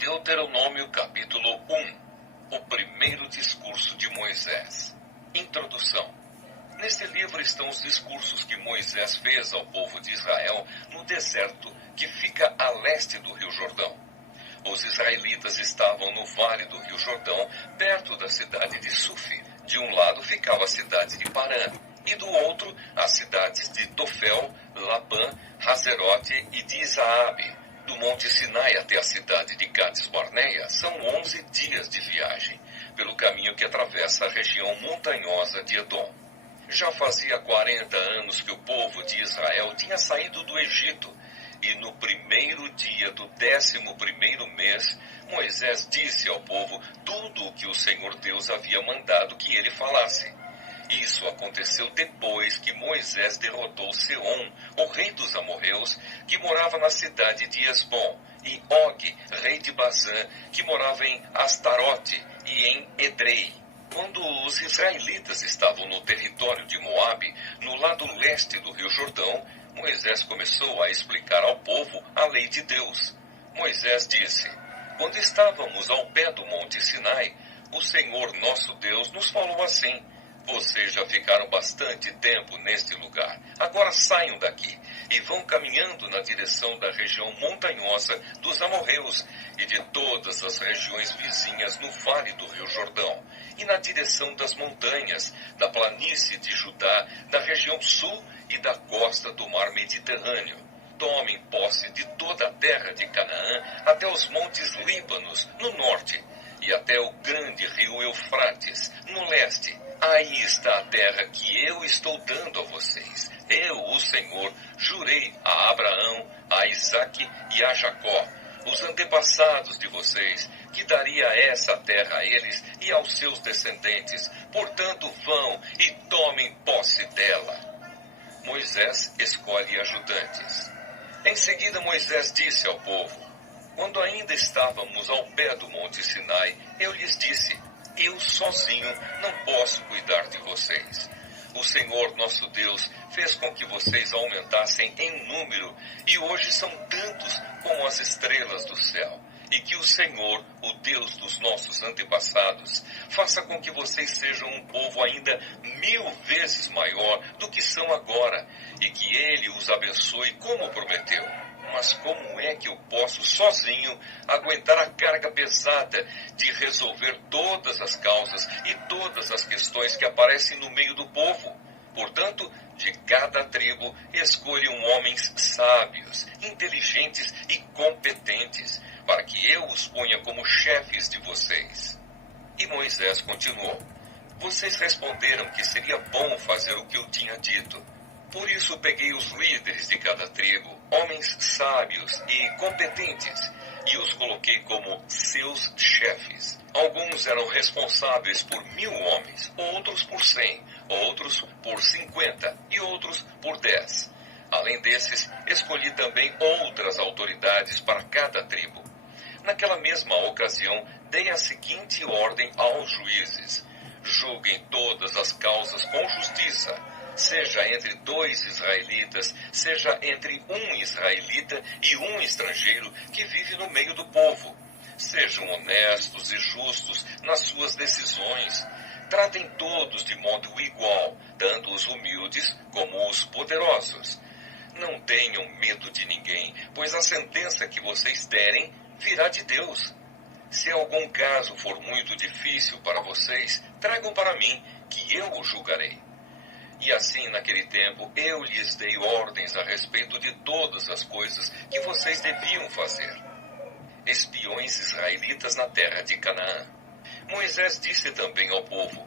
Deuteronômio capítulo 1. O primeiro discurso de Moisés. Introdução. Neste livro estão os discursos que Moisés fez ao povo de Israel no deserto que fica a leste do Rio Jordão. Os israelitas estavam no vale do Rio Jordão, perto da cidade de Sufi. De um lado ficava a cidade de Parã, e do outro as cidades de Tofel, Labã, Hazerote e de Zaabe. Do Monte Sinai até a cidade de Cades Barneia são 11 dias de viagem, pelo caminho que atravessa a região montanhosa de Edom. Já fazia 40 anos que o povo de Israel tinha saído do Egito, e no primeiro dia do 11º mês, Moisés disse ao povo tudo o que o Senhor Deus havia mandado que ele falasse. Isso aconteceu depois que Moisés derrotou Seom, o rei dos amorreus, que morava na cidade de Esbom, e Og, rei de Bazã, que morava em Astarote e em Edrei. Quando os israelitas estavam no território de Moabe, no lado leste do Rio Jordão, Moisés começou a explicar ao povo a lei de Deus. Moisés disse: quando estávamos ao pé do Monte Sinai, o Senhor nosso Deus nos falou assim: vocês já ficaram bastante tempo neste lugar. Agora saiam daqui e vão caminhando na direção da região montanhosa dos amorreus e de todas as regiões vizinhas no vale do Rio Jordão, e na direção das montanhas, da planície de Judá, da região sul e da costa do mar Mediterrâneo. Tomem posse de toda a terra de Canaã até os montes Líbanos, no norte, e até o grande rio Eufrates, no leste. Aí está a terra que eu estou dando a vocês. Eu, o Senhor, jurei a Abraão, a Isaque e a Jacó, os antepassados de vocês, que daria essa terra a eles e aos seus descendentes. Portanto, vão e tomem posse dela. Moisés escolhe ajudantes. Em seguida, Moisés disse ao povo: quando ainda estávamos ao pé do Monte Sinai, eu lhes disse: eu sozinho não posso cuidar de vocês. O Senhor nosso Deus fez com que vocês aumentassem em número, e hoje são tantos como as estrelas do céu. E que o Senhor, o Deus dos nossos antepassados, faça com que vocês sejam um povo ainda 1000 vezes maior do que são agora, e que Ele os abençoe como prometeu. Mas como é que eu posso sozinho aguentar a carga pesada de resolver todas as causas e todas as questões que aparecem no meio do povo? Portanto, de cada tribo escolham homens sábios, inteligentes e competentes, para que eu os ponha como chefes de vocês. E Moisés continuou: vocês responderam que seria bom fazer o que eu tinha dito. Por isso peguei os líderes de cada tribo, homens sábios e competentes, e os coloquei como seus chefes. Alguns eram responsáveis por 1000 homens, outros por 100, outros por 50 e outros por 10. Além desses, escolhi também outras autoridades para cada tribo. Naquela mesma ocasião, dei a seguinte ordem aos juízes: julguem todas as causas com justiça, seja entre 2 israelitas, seja entre 1 israelita e 1 estrangeiro que vive no meio do povo. Sejam honestos e justos nas suas decisões. Tratem todos de modo igual, tanto os humildes como os poderosos. Não tenham medo de ninguém, pois a sentença que vocês derem virá de Deus. Se algum caso for muito difícil para vocês, tragam para mim, que eu o julgarei. E assim, naquele tempo, eu lhes dei ordens a respeito de todas as coisas que vocês deviam fazer. Espiões israelitas na terra de Canaã. Moisés disse também ao povo: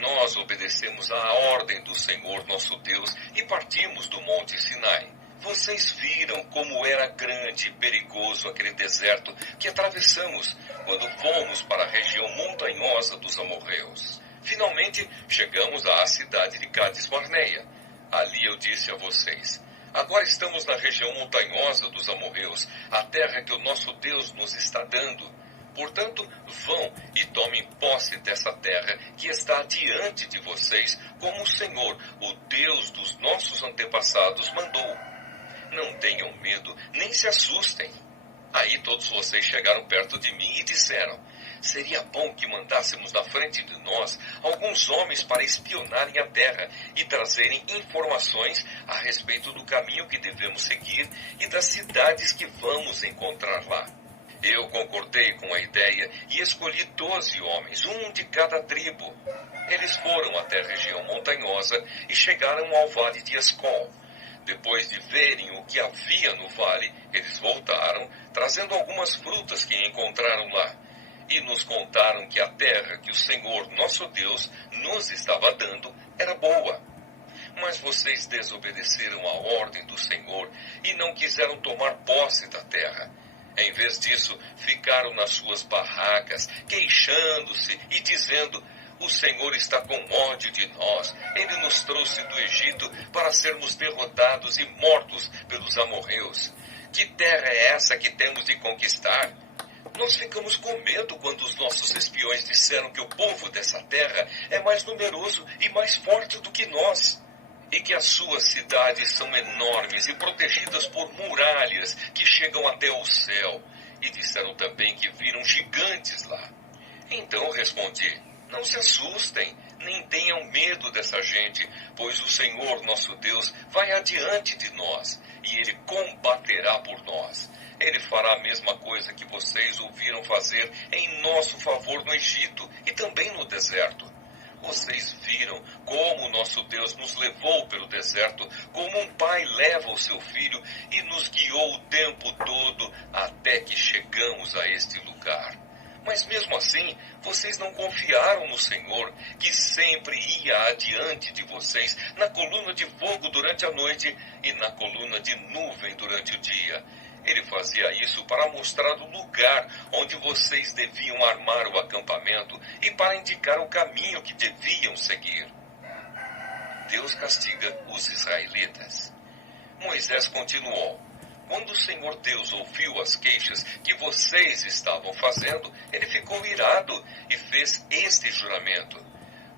nós obedecemos à ordem do Senhor nosso Deus e partimos do Monte Sinai. Vocês viram como era grande e perigoso aquele deserto que atravessamos quando fomos para a região montanhosa dos amorreus. Finalmente, chegamos à cidade de Cades Barneia. Ali eu disse a vocês: agora estamos na região montanhosa dos amorreus, a terra que o nosso Deus nos está dando. Portanto, vão e tomem posse dessa terra que está diante de vocês, como o Senhor, o Deus dos nossos antepassados, mandou. Não tenham medo, nem se assustem. Aí todos vocês chegaram perto de mim e disseram: seria bom que mandássemos na frente de nós alguns homens para espionarem a terra e trazerem informações a respeito do caminho que devemos seguir e das cidades que vamos encontrar lá. Eu concordei com a ideia e escolhi 12 homens, um de cada tribo. Eles foram até a região montanhosa e chegaram ao vale de Escol. Depois de verem o que havia no vale, eles voltaram, trazendo algumas frutas que encontraram lá. E nos contaram que a terra que o Senhor, nosso Deus, nos estava dando era boa. Mas vocês desobedeceram a ordem do Senhor e não quiseram tomar posse da terra. Em vez disso, ficaram nas suas barracas, queixando-se e dizendo: o Senhor está com ódio de nós. Ele nos trouxe do Egito para sermos derrotados e mortos pelos amorreus. Que terra é essa que temos de conquistar? Nós ficamos com medo quando os nossos espiões disseram que o povo dessa terra é mais numeroso e mais forte do que nós, e que as suas cidades são enormes e protegidas por muralhas que chegam até o céu. E disseram também que viram gigantes lá. Então respondi: não se assustem, nem tenham medo dessa gente, pois o Senhor nosso Deus vai adiante de nós, e Ele combaterá por nós. Ele fará a mesma coisa que vocês ouviram fazer em nosso favor no Egito e também no deserto. Vocês viram como o nosso Deus nos levou pelo deserto, como um pai leva o seu filho, e nos guiou o tempo todo até que chegamos a este lugar. Mas mesmo assim, vocês não confiaram no Senhor, que sempre ia adiante de vocês, na coluna de fogo durante a noite e na coluna de nuvem durante o dia. Ele fazia isso para mostrar o lugar onde vocês deviam armar o acampamento e para indicar o caminho que deviam seguir. Deus castiga os israelitas. Moisés continuou: quando o Senhor Deus ouviu as queixas que vocês estavam fazendo, ele ficou irado e fez este juramento: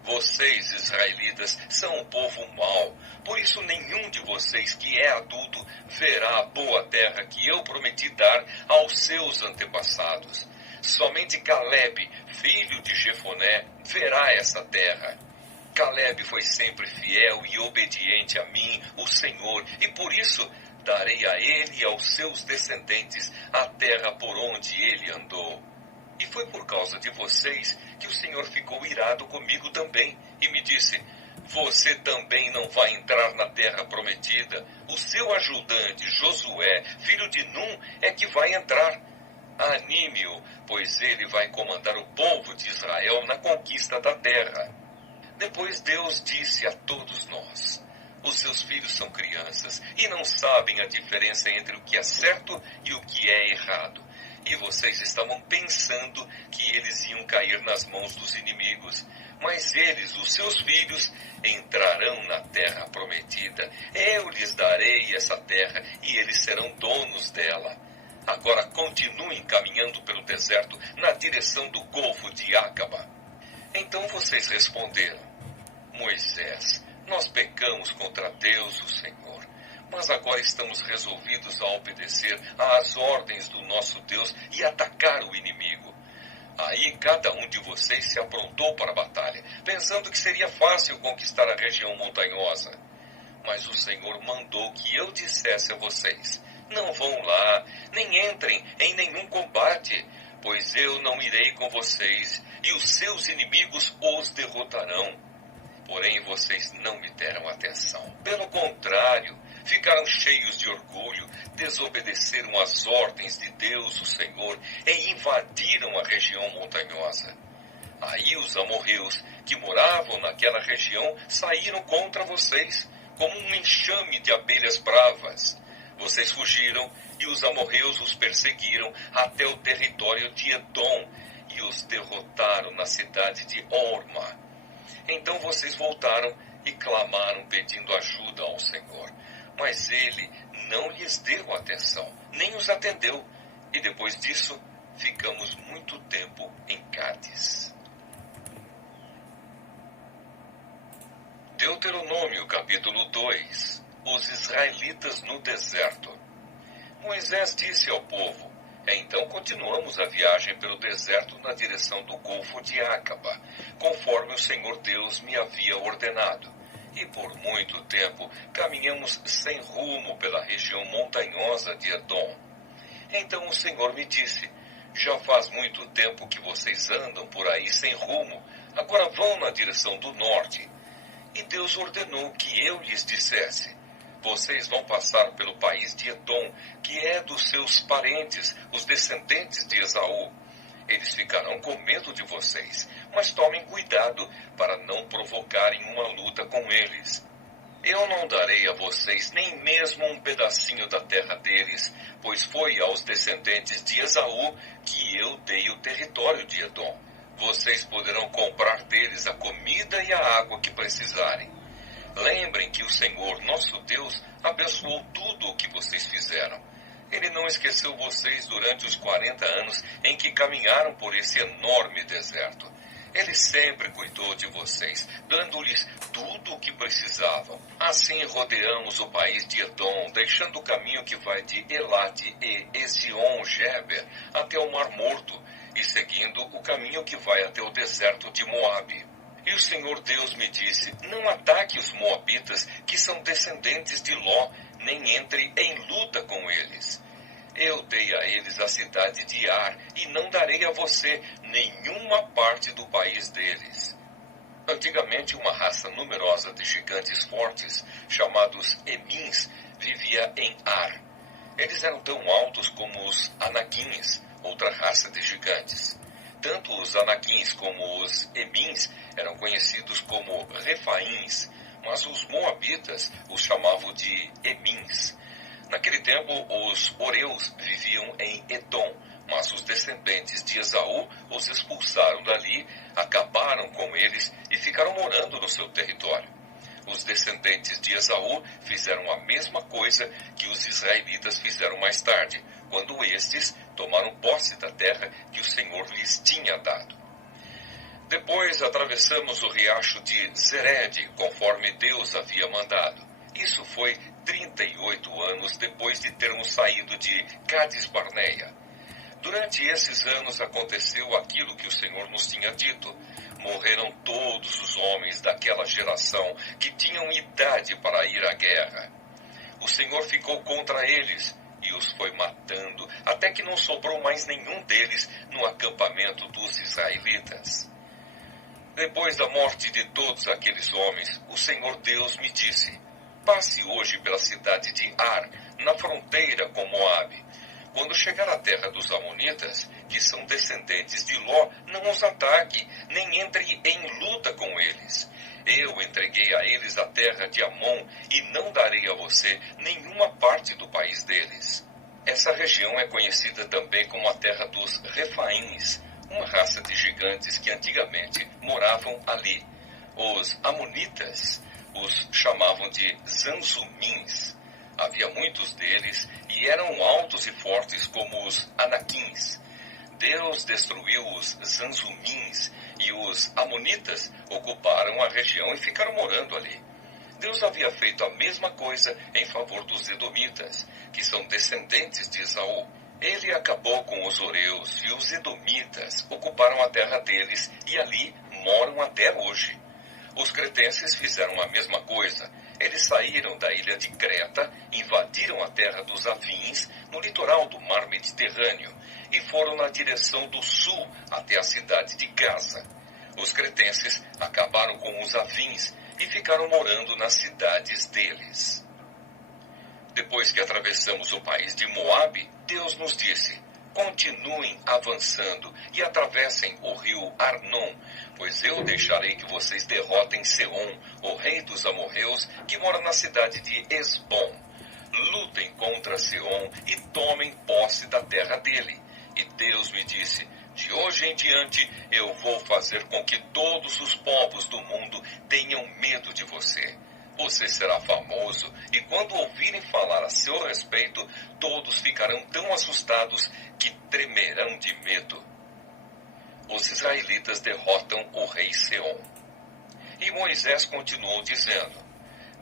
vocês, israelitas, são um povo mau, por isso nenhum de vocês que é adulto verá a boa terra que eu prometi dar aos seus antepassados. Somente Caleb, filho de Jefoné, verá essa terra. Caleb foi sempre fiel e obediente a mim, o Senhor, e por isso darei a ele e aos seus descendentes a terra por onde ele andou. E foi por causa de vocês que o Senhor ficou irado comigo também e me disse: você também não vai entrar na terra prometida. O seu ajudante, Josué, filho de Num, é que vai entrar. Anime-o, pois ele vai comandar o povo de Israel na conquista da terra. Depois Deus disse a todos nós: os seus filhos são crianças e não sabem a diferença entre o que é certo e o que é errado. E vocês estavam pensando que eles iam cair nas mãos dos inimigos. Mas eles, os seus filhos, entrarão na terra prometida. Eu lhes darei essa terra e eles serão donos dela. Agora continuem caminhando pelo deserto na direção do Golfo de Acaba. Então vocês responderam: Moisés, nós pecamos contra Deus, o Senhor. Mas agora estamos resolvidos a obedecer às ordens do nosso Deus e atacar o inimigo. Aí cada um de vocês se aprontou para a batalha, pensando que seria fácil conquistar a região montanhosa. Mas o Senhor mandou que eu dissesse a vocês: não vão lá, nem entrem em nenhum combate, pois eu não irei com vocês, e os seus inimigos os derrotarão. Porém, vocês não me deram atenção. Pelo contrário, ficaram cheios de orgulho, desobedeceram às ordens de Deus, o Senhor, e invadiram a região montanhosa. Aí os amorreus que moravam naquela região saíram contra vocês, como um enxame de abelhas bravas. Vocês fugiram e os amorreus os perseguiram até o território de Edom e os derrotaram na cidade de Orma. Então vocês voltaram e clamaram pedindo ajuda ao Senhor. Mas ele não lhes deu atenção, nem os atendeu. E depois disso, ficamos muito tempo em Cádiz. Deuteronômio, capítulo 2. Os israelitas no deserto. Moisés disse ao povo: Então continuamos a viagem pelo deserto na direção do Golfo de Acaba, conforme o Senhor Deus me havia ordenado. E por muito tempo caminhamos sem rumo pela região montanhosa de Edom. Então o Senhor me disse: já faz muito tempo que vocês andam por aí sem rumo, agora vão na direção do norte. E Deus ordenou que eu lhes dissesse: vocês vão passar pelo país de Edom, que é dos seus parentes, os descendentes de Esaú. Eles ficarão com medo de vocês, mas tomem cuidado para não provocarem uma luta com eles. Eu não darei a vocês nem mesmo um pedacinho da terra deles, pois foi aos descendentes de Esaú que eu dei o território de Edom. Vocês poderão comprar deles a comida e a água que precisarem. Lembrem que o Senhor, nosso Deus, abençoou tudo o que vocês fizeram. Ele não esqueceu vocês durante os 40 anos em que caminharam por esse enorme deserto. Ele sempre cuidou de vocês, dando-lhes tudo o que precisavam. Assim rodeamos o país de Edom, deixando o caminho que vai de Elate e Ezion-Geber até o Mar Morto, e seguindo o caminho que vai até o deserto de Moabe. E o Senhor Deus me disse: não ataque os moabitas, que são descendentes de Ló, nem entre em luta com eles. Eu dei a eles a cidade de Ar, e não darei a você nenhuma parte do país deles. Antigamente, uma raça numerosa de gigantes fortes, chamados Emins, vivia em Ar. Eles eram tão altos como os Anaquins, outra raça de gigantes. Tanto os Anaquins como os Emins eram conhecidos como Refaíns, mas os moabitas os chamavam de Emins. Naquele tempo, os Oreus viviam em Edom, mas os descendentes de Esaú os expulsaram dali, acabaram com eles e ficaram morando no seu território. Os descendentes de Esaú fizeram a mesma coisa que os israelitas fizeram mais tarde, quando estes tomaram posse da terra que o Senhor lhes tinha dado. Depois atravessamos o riacho de Zered, conforme Deus havia mandado. Isso foi 38 anos depois de termos saído de Cades-Barneia. Durante esses anos aconteceu aquilo que o Senhor nos tinha dito. Morreram todos os homens daquela geração que tinham idade para ir à guerra. O Senhor ficou contra eles e os foi matando, até que não sobrou mais nenhum deles no acampamento dos israelitas. Depois da morte de todos aqueles homens, o Senhor Deus me disse: passe hoje pela cidade de Ar, na fronteira com Moabe. Quando chegar à terra dos Amonitas, que são descendentes de Ló, não os ataque, nem entre em luta com eles. Eu entreguei a eles a terra de Amon, e não darei a você nenhuma parte do país deles. Essa região é conhecida também como a terra dos Refaíns, uma raça de gigantes que antigamente moravam ali. Os Amonitas os chamavam de Zanzumins. Havia muitos deles e eram altos e fortes como os Anaquins. Deus destruiu os Zanzumins e os Amonitas ocuparam a região e ficaram morando ali. Deus havia feito a mesma coisa em favor dos Edomitas, que são descendentes de Esaú. Ele acabou com os Oreus e os Edomitas ocuparam a terra deles e ali moram até hoje. Os cretenses fizeram a mesma coisa. Eles saíram da ilha de Creta, invadiram a terra dos Avins, no litoral do mar Mediterrâneo, e foram na direção do sul até a cidade de Gaza. Os cretenses acabaram com os Avins e ficaram morando nas cidades deles. Depois que atravessamos o país de Moabe, Deus nos disse: continuem avançando e atravessem o rio Arnon, pois eu deixarei que vocês derrotem Seom, o rei dos amorreus, que mora na cidade de Esbom. Lutem contra Seom e tomem posse da terra dele. E Deus me disse: de hoje em diante eu vou fazer com que todos os povos do mundo tenham medo de você. Você será famoso, e quando ouvirem falar a seu respeito, todos ficarão tão assustados que tremerão de medo. Os israelitas derrotam o rei Seom. E Moisés continuou dizendo: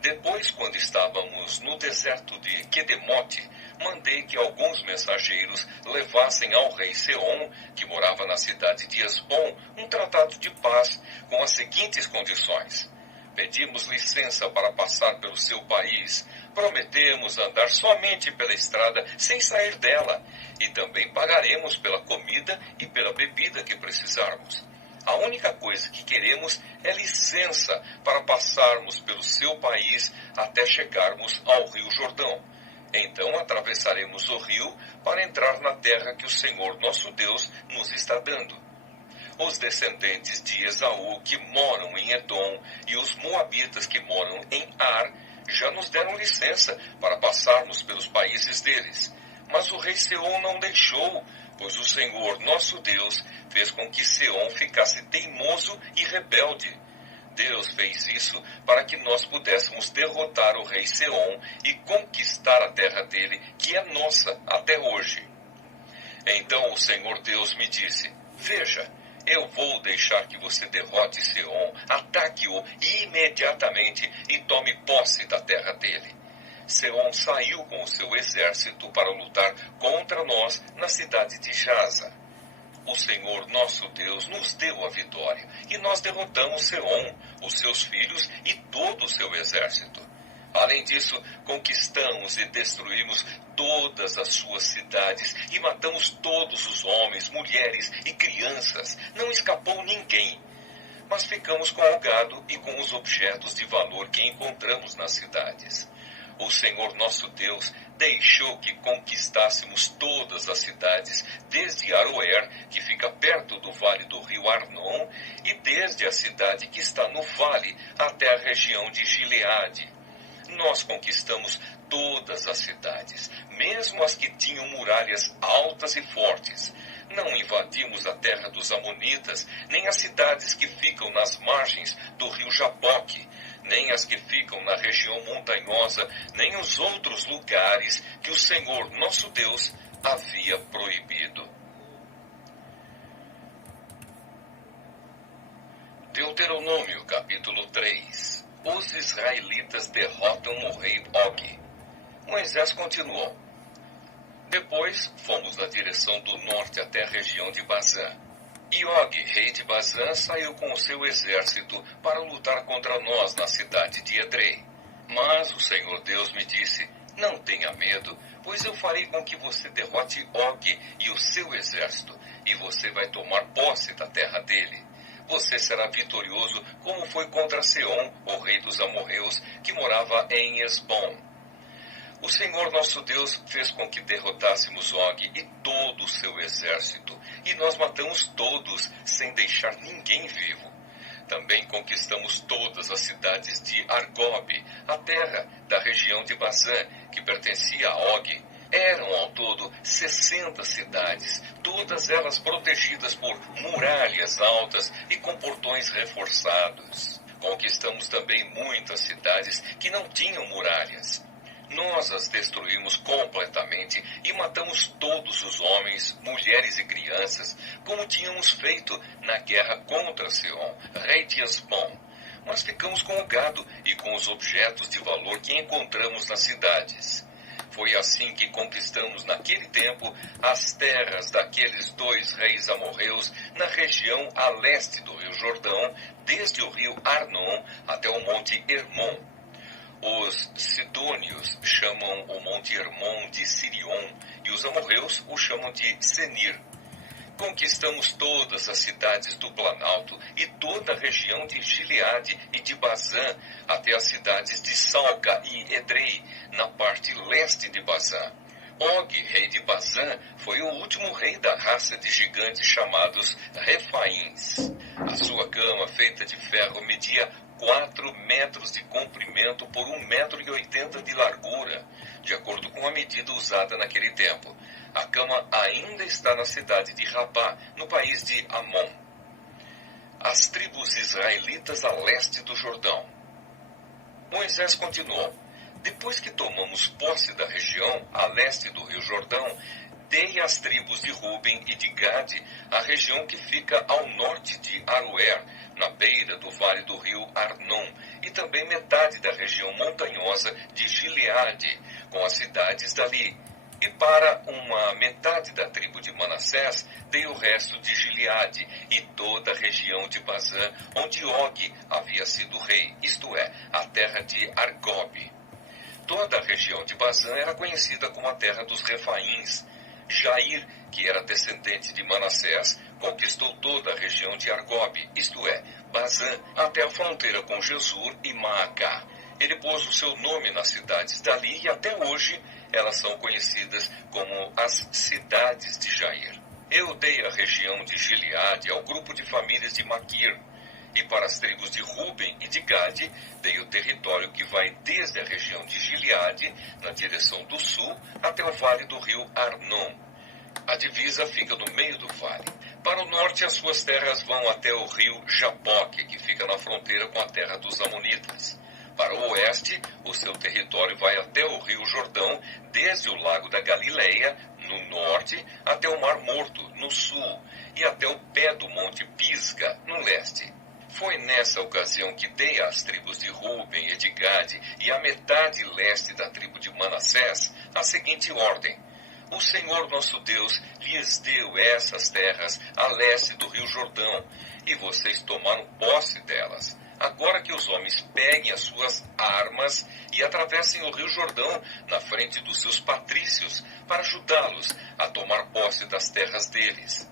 depois, quando estávamos no deserto de Quedemote, mandei que alguns mensageiros levassem ao rei Seom, que morava na cidade de Esbom, um tratado de paz com as seguintes condições: pedimos licença para passar pelo seu país, prometemos andar somente pela estrada sem sair dela, e também pagaremos pela comida e pela bebida que precisarmos. A única coisa que queremos é licença para passarmos pelo seu país até chegarmos ao rio Jordão. Então atravessaremos o rio para entrar na terra que o Senhor nosso Deus nos está dando. Os descendentes de Esaú que moram em Edom e os moabitas que moram em Ar já nos deram licença para passarmos pelos países deles. Mas o rei Seom não deixou, pois o Senhor nosso Deus fez com que Seom ficasse teimoso e rebelde. Deus fez isso para que nós pudéssemos derrotar o rei Seom e conquistar a terra dele, que é nossa até hoje. Então o Senhor Deus me disse: veja, eu vou deixar que você derrote Seom, ataque-o imediatamente e tome posse da terra dele. Seom saiu com o seu exército para lutar contra nós na cidade de Jaza. O Senhor nosso Deus nos deu a vitória, e nós derrotamos Seom, os seus filhos e todo o seu exército. Além disso, conquistamos e destruímos todas as suas cidades e matamos todos os homens, mulheres e crianças. Não escapou ninguém. Mas ficamos com o gado e com os objetos de valor que encontramos nas cidades. O Senhor nosso Deus deixou que conquistássemos todas as cidades, desde Aroer, que fica perto do vale do rio Arnon, e desde a cidade que está no vale até a região de Gileade. Nós conquistamos todas as cidades, mesmo as que tinham muralhas altas e fortes. Não invadimos a terra dos amonitas, nem as cidades que ficam nas margens do rio Jaboque, nem as que ficam na região montanhosa, nem os outros lugares que o Senhor nosso Deus havia proibido. Deuteronômio, capítulo 3. Os israelitas derrotam o rei Og. Moisés continuou: depois fomos na direção do norte até a região de Bazã. E Og, rei de Bazã, saiu com o seu exército para lutar contra nós na cidade de Edrei. Mas o Senhor Deus me disse: não tenha medo, pois eu farei com que você derrote Og e o seu exército, e você vai tomar posse da terra dele. Você será vitorioso como foi contra Seom, o rei dos amorreus, que morava em Esbom. O Senhor nosso Deus fez com que derrotássemos Og e todo o seu exército, e nós matamos todos, sem deixar ninguém vivo. Também conquistamos todas as cidades de Argob, a terra da região de Bazã, que pertencia a Og. Eram ao todo 60 cidades, todas elas protegidas por muralhas altas e com portões reforçados. Conquistamos também muitas cidades que não tinham muralhas. Nós as destruímos completamente e matamos todos os homens, mulheres e crianças, como tínhamos feito na guerra contra Seom, rei de Esbom. Mas ficamos com o gado e com os objetos de valor que encontramos nas cidades. Foi assim que conquistamos naquele tempo as terras daqueles 2 reis amorreus na região a leste do rio Jordão, desde o rio Arnon até o monte Hermon. Os sidônios chamam o monte Hermon de Sirion e os amorreus o chamam de Senir. Conquistamos todas as cidades do Planalto e toda a região de Gileade e de Bazã, até as cidades de Salca e Edrei, na parte leste de Bazã. Og, rei de Bazã, foi o último rei da raça de gigantes chamados Refaíns. A sua cama, feita de ferro, media 4 metros de comprimento por 1,80 m de largura, de acordo com a medida usada naquele tempo. A cama ainda está na cidade de Rabá, no país de Amon. As tribos israelitas a leste do Jordão. Moisés continuou: depois que tomamos posse da região a leste do rio Jordão, dei às tribos de Ruben e de Gade a região que fica ao norte de Aroer, na beira do vale do rio Arnon, e também metade da região montanhosa de Gileade, com as cidades dali. E para uma metade da tribo de Manassés, dei o resto de Gileade e toda a região de Bazã, onde Og havia sido rei, isto é, a terra de Argobe. Toda a região de Bazã era conhecida como a terra dos Refaíns. Jair, que era descendente de Manassés, conquistou toda a região de Argobe, isto é, Bazã, até a fronteira com Jesur e Maacá. Ele pôs o seu nome nas cidades dali e até hoje elas são conhecidas como as cidades de Jair. Eu dei a região de Gileade ao grupo de famílias de Maquir, e para as tribos de Ruben e de Gade dei o território que vai desde a região de Gileade, na direção do sul, até o vale do rio Arnon. A divisa fica no meio do vale. Para o norte, as suas terras vão até o rio Jaboque, que fica na fronteira com a terra dos Amonitas. Para o oeste, o seu território vai até o rio Jordão, desde o lago da Galileia, no norte, até o Mar Morto, no sul, e até o pé do Monte Pisga, no leste. Foi nessa ocasião que dei às tribos de Ruben e de Gade e à metade leste da tribo de Manassés a seguinte ordem: o Senhor nosso Deus lhes deu essas terras a leste do rio Jordão, e vocês tomaram posse delas. Agora que os homens peguem as suas armas e atravessem o rio Jordão na frente dos seus patrícios para ajudá-los a tomar posse das terras deles.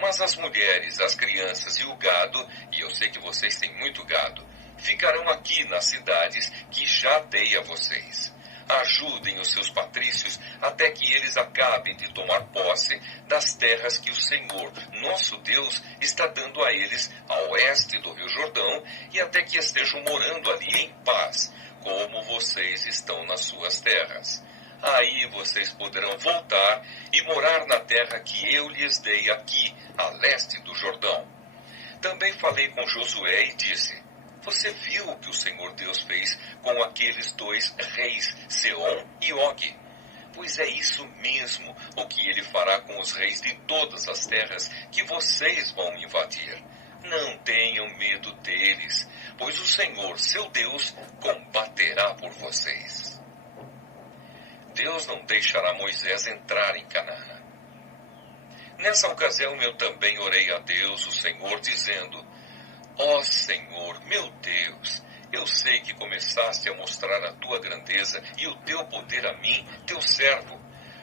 Mas as mulheres, as crianças e o gado, e eu sei que vocês têm muito gado, ficarão aqui nas cidades que já dei a vocês. Ajudem os seus patrícios até que eles acabem de tomar posse das terras que o Senhor, nosso Deus, está dando a eles a oeste do rio Jordão e até que estejam morando ali em paz, como vocês estão nas suas terras. Aí vocês poderão voltar e morar na terra que eu lhes dei aqui, a leste do Jordão. Também falei com Josué e disse: você viu o que o Senhor Deus fez com aqueles dois reis, Seom e Og? Pois é isso mesmo o que ele fará com os reis de todas as terras que vocês vão invadir. Não tenham medo deles, pois o Senhor, seu Deus, combaterá por vocês. Deus não deixará Moisés entrar em Canaã. Nessa ocasião eu também orei a Deus, o Senhor, dizendo: ó Senhor, meu Deus, eu sei que começaste a mostrar a tua grandeza e o teu poder a mim, teu servo,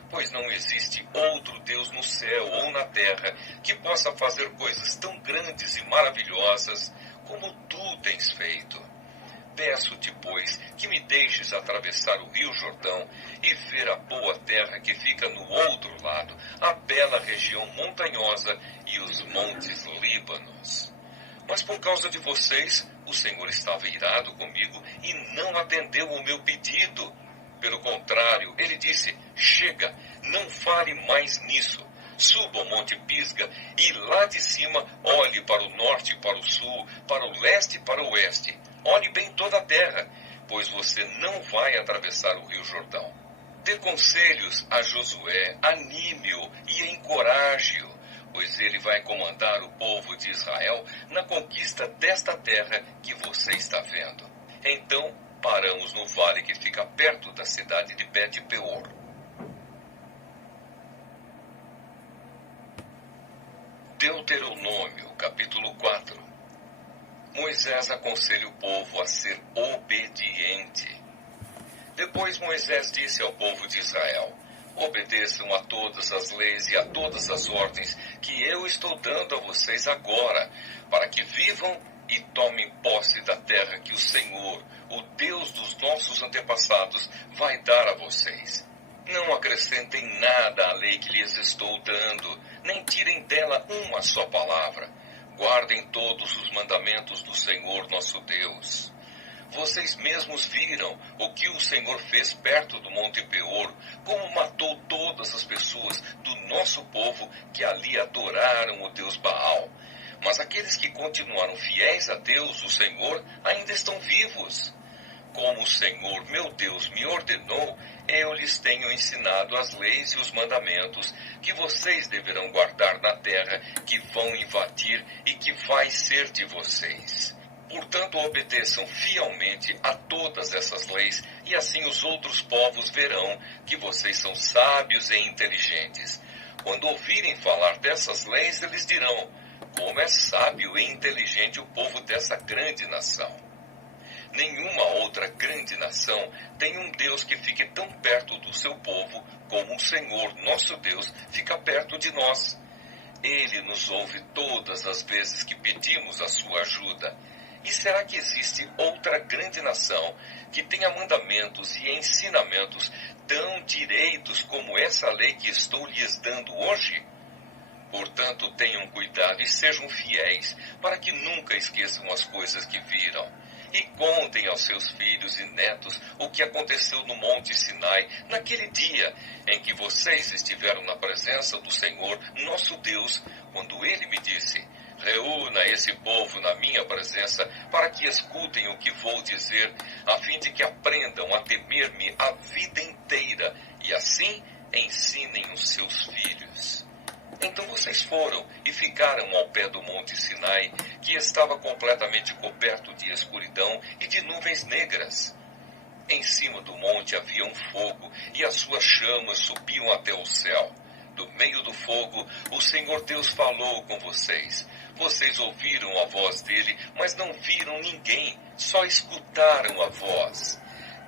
pois não existe outro Deus no céu ou na terra que possa fazer coisas tão grandes e maravilhosas como tu tens feito. Peço-te, pois, que me deixes atravessar o rio Jordão e ver a boa terra que fica no outro lado, a bela região montanhosa e os montes Líbanos. Mas por causa de vocês, o Senhor estava irado comigo e não atendeu o meu pedido. Pelo contrário, ele disse: chega, não fale mais nisso. Suba ao Monte Pisga e lá de cima olhe para o norte e para o sul, para o leste e para o oeste. Olhe bem toda a terra, pois você não vai atravessar o rio Jordão. Dê conselhos a Josué, anime-o e encoraje-o, pois ele vai comandar o povo de Israel na conquista desta terra que você está vendo. Então paramos no vale que fica perto da cidade de Bet-peor. Deuteronômio, capítulo 4. Moisés aconselha o povo a ser obediente. Depois Moisés disse ao povo de Israel: obedeçam a todas as leis e a todas as ordens que eu estou dando a vocês agora, para que vivam e tomem posse da terra que o Senhor, o Deus dos nossos antepassados, vai dar a vocês. Não acrescentem nada à lei que lhes estou dando, nem tirem dela uma só palavra. Guardem todos os mandamentos do Senhor nosso Deus. Vocês mesmos viram o que o Senhor fez perto do Monte Peor, como matou todas as pessoas do nosso povo que ali adoraram o Deus Baal. Mas aqueles que continuaram fiéis a Deus, o Senhor, ainda estão vivos. Como o Senhor, meu Deus, me ordenou, eu lhes tenho ensinado as leis e os mandamentos que vocês deverão guardar na terra que vão invadir e que vai ser de vocês. Portanto, obedeçam fielmente a todas essas leis, e assim os outros povos verão que vocês são sábios e inteligentes. Quando ouvirem falar dessas leis, eles dirão: como é sábio e inteligente o povo dessa grande nação. Nenhuma outra grande nação tem um Deus que fique tão perto do seu povo como o Senhor, nosso Deus, fica perto de nós. Ele nos ouve todas as vezes que pedimos a sua ajuda. E será que existe outra grande nação que tenha mandamentos e ensinamentos tão direitos como essa lei que estou lhes dando hoje? Portanto, tenham cuidado e sejam fiéis, para que nunca esqueçam as coisas que viram. E contem aos seus filhos e netos o que aconteceu no Monte Sinai, naquele dia em que vocês estiveram na presença do Senhor, nosso Deus, quando Ele me disse: reúna esse povo na minha presença, para que escutem o que vou dizer, a fim de que aprendam a temer-me a vida inteira, e assim ensinem os seus filhos. Então vocês foram e ficaram ao pé do Monte Sinai, que estava completamente coberto de escuridão e de nuvens negras. Em cima do monte havia um fogo, e as suas chamas subiam até o céu. Do meio do fogo, o Senhor Deus falou com vocês. Vocês ouviram a voz dele, mas não viram ninguém, só escutaram a voz.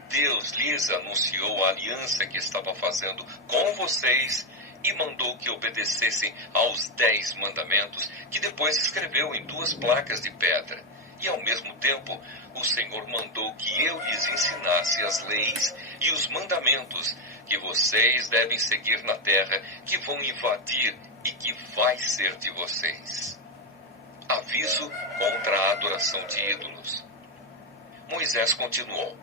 Deus lhes anunciou a aliança que estava fazendo com vocês e mandou que obedecessem aos 10 mandamentos, que depois escreveu em 2 placas de pedra. E ao mesmo tempo, o Senhor mandou que eu lhes ensinasse as leis e os mandamentos que vocês devem seguir na terra que vão invadir e que vai ser de vocês. Aviso contra a adoração de ídolos. Moisés continuou: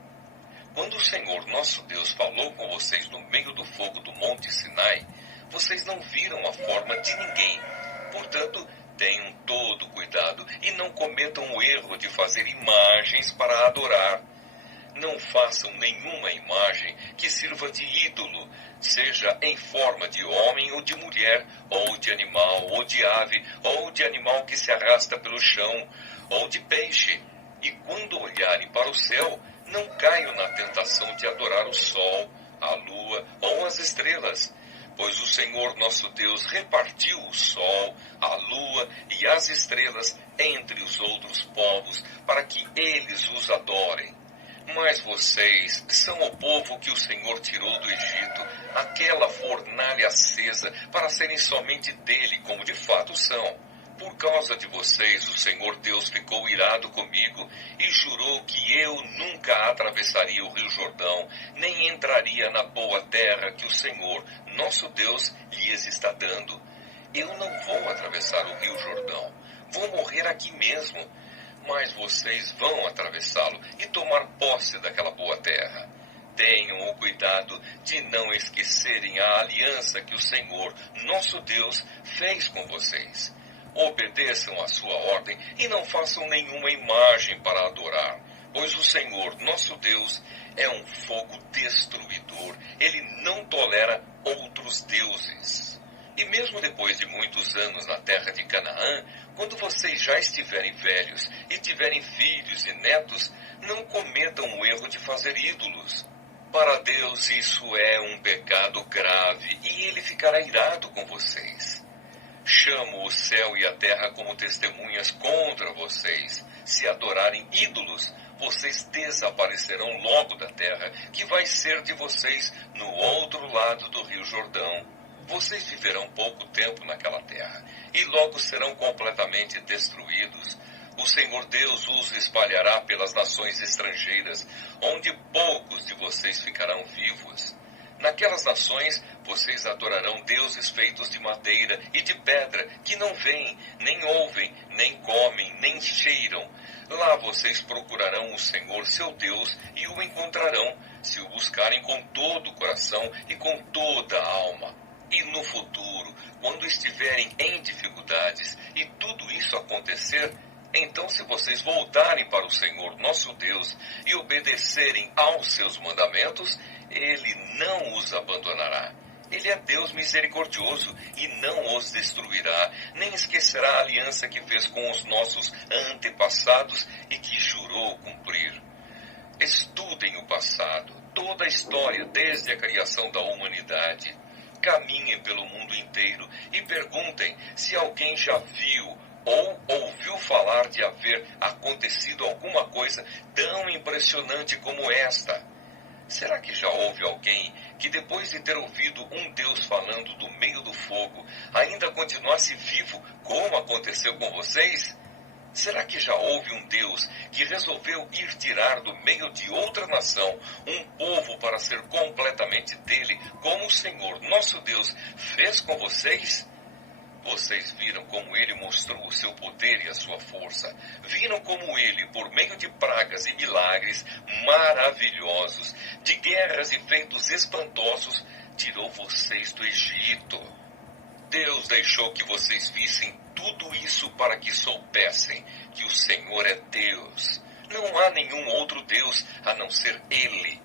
quando o Senhor nosso Deus falou com vocês no meio do fogo do Monte Sinai, vocês não viram a forma de ninguém. Portanto, tenham todo cuidado e não cometam o erro de fazer imagens para adorar. Não façam nenhuma imagem que sirva de ídolo, seja em forma de homem ou de mulher, ou de animal, ou de ave, ou de animal que se arrasta pelo chão, ou de peixe. E quando olharem para o céu, não caiam na tentação de adorar o sol, a lua ou as estrelas, pois o Senhor nosso Deus repartiu o sol, a lua e as estrelas entre os outros povos, para que eles os adorem. Mas vocês são o povo que o Senhor tirou do Egito, aquela fornalha acesa, para serem somente dele, como de fato são. Por causa de vocês, o Senhor Deus ficou irado comigo e jurou que eu nunca atravessaria o Rio Jordão, nem entraria na boa terra que o Senhor, nosso Deus, lhes está dando. Eu não vou atravessar o Rio Jordão, vou morrer aqui mesmo, mas vocês vão atravessá-lo e tomar posse daquela boa terra. Tenham o cuidado de não esquecerem a aliança que o Senhor, nosso Deus, fez com vocês. Obedeçam a sua ordem e não façam nenhuma imagem para adorar, pois o Senhor, nosso Deus, é um fogo destruidor. Ele não tolera outros deuses. E mesmo depois de muitos anos na terra de Canaã, quando vocês já estiverem velhos e tiverem filhos e netos, não cometam o erro de fazer ídolos. Para Deus isso é um pecado grave e ele ficará irado com vocês. Chamo o céu e a terra como testemunhas contra vocês. Se adorarem ídolos, vocês desaparecerão logo da terra, que vai ser de vocês no outro lado do Rio Jordão. Vocês viverão pouco tempo naquela terra, e logo serão completamente destruídos. O Senhor Deus os espalhará pelas nações estrangeiras, onde poucos de vocês ficarão vivos. Naquelas nações, vocês adorarão deuses feitos de madeira e de pedra, que não veem, nem ouvem, nem comem, nem cheiram. Lá vocês procurarão o Senhor, seu Deus, e o encontrarão, se o buscarem com todo o coração e com toda a alma. E no futuro, quando estiverem em dificuldades e tudo isso acontecer, então se vocês voltarem para o Senhor, nosso Deus, e obedecerem aos seus mandamentos, Ele não os abandonará. Ele é Deus misericordioso e não os destruirá, nem esquecerá a aliança que fez com os nossos antepassados e que jurou cumprir. Estudem o passado, toda a história desde a criação da humanidade. Caminhem pelo mundo inteiro e perguntem se alguém já viu ou ouviu falar de haver acontecido alguma coisa tão impressionante como esta. Será que já houve alguém que, depois de ter ouvido um Deus falando do meio do fogo, ainda continuasse vivo, como aconteceu com vocês? Será que já houve um Deus que resolveu ir tirar do meio de outra nação um povo para ser completamente dele, como o Senhor, nosso Deus, fez com vocês? Vocês viram como ele mostrou o seu poder e a sua força. Viram como ele, por meio de pragas e milagres maravilhosos, de guerras e feitos espantosos, tirou vocês do Egito. Deus deixou que vocês vissem tudo isso para que soubessem que o Senhor é Deus. Não há nenhum outro Deus a não ser Ele.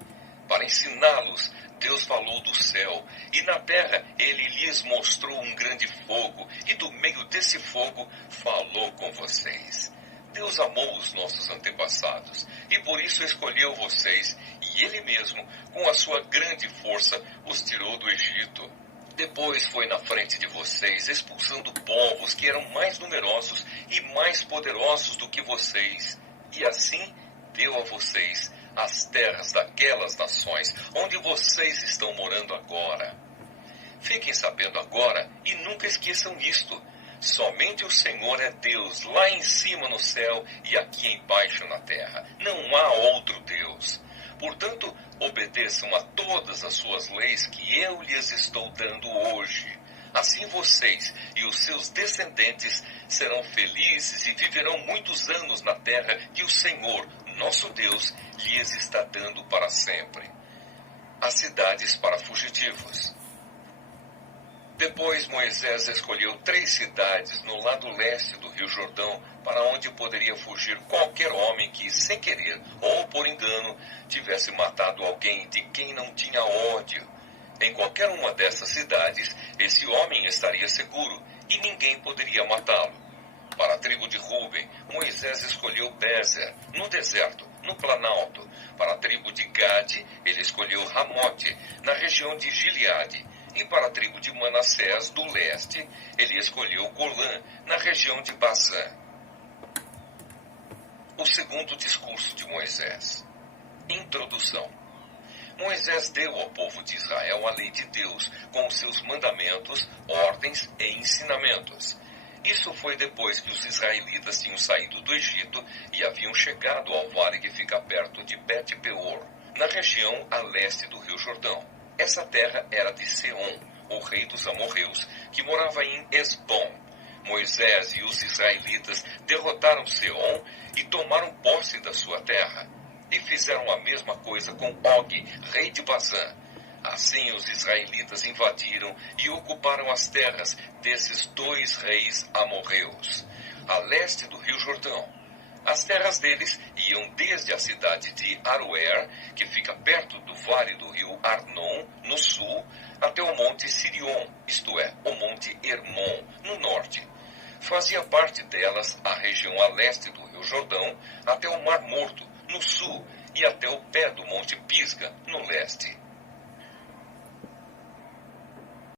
Para ensiná-los, Deus falou do céu, e na terra Ele lhes mostrou um grande fogo, e do meio desse fogo falou com vocês. Deus amou os nossos antepassados, e por isso escolheu vocês, e Ele mesmo, com a sua grande força, os tirou do Egito. Depois foi na frente de vocês, expulsando povos que eram mais numerosos e mais poderosos do que vocês, e assim deu a vocês as terras daquelas nações onde vocês estão morando agora. Fiquem sabendo agora e nunca esqueçam isto: somente o Senhor é Deus lá em cima no céu e aqui embaixo na terra. Não há outro Deus. Portanto, obedeçam a todas as suas leis que eu lhes estou dando hoje. Assim vocês e os seus descendentes serão felizes e viverão muitos anos na terra que o Senhor, nosso Deus, lhes está dando para sempre. As cidades para fugitivos. Depois Moisés escolheu 3 cidades no lado leste do Rio Jordão, para onde poderia fugir qualquer homem que, sem querer ou por engano, tivesse matado alguém de quem não tinha ódio. Em qualquer uma dessas cidades, esse homem estaria seguro e ninguém poderia matá-lo. Para a tribo de Ruben, Moisés escolheu Bezer, no deserto, no planalto. Para a tribo de Gade, ele escolheu Ramote, na região de Gileade. E para a tribo de Manassés, do leste, ele escolheu Golã, na região de Bazã. O segundo discurso de Moisés. Introdução. Moisés deu ao povo de Israel a lei de Deus, com os seus mandamentos, ordens e ensinamentos. Isso foi depois que os israelitas tinham saído do Egito e haviam chegado ao vale que fica perto de Bet-peor, na região a leste do Rio Jordão. Essa terra era de Seom, o rei dos amorreus, que morava em Esbom. Moisés e os israelitas derrotaram Seom e tomaram posse da sua terra. E fizeram a mesma coisa com Og, rei de Bazã. Assim os israelitas invadiram e ocuparam as terras desses 2 reis amorreus, a leste do Rio Jordão. As terras deles iam desde a cidade de Aroer, que fica perto do vale do rio Arnon, no sul, até o monte Sirion, isto é, o monte Hermon, no norte. Fazia parte delas a região a leste do Rio Jordão, até o Mar Morto, no sul, e até o pé do monte Pisga, no leste.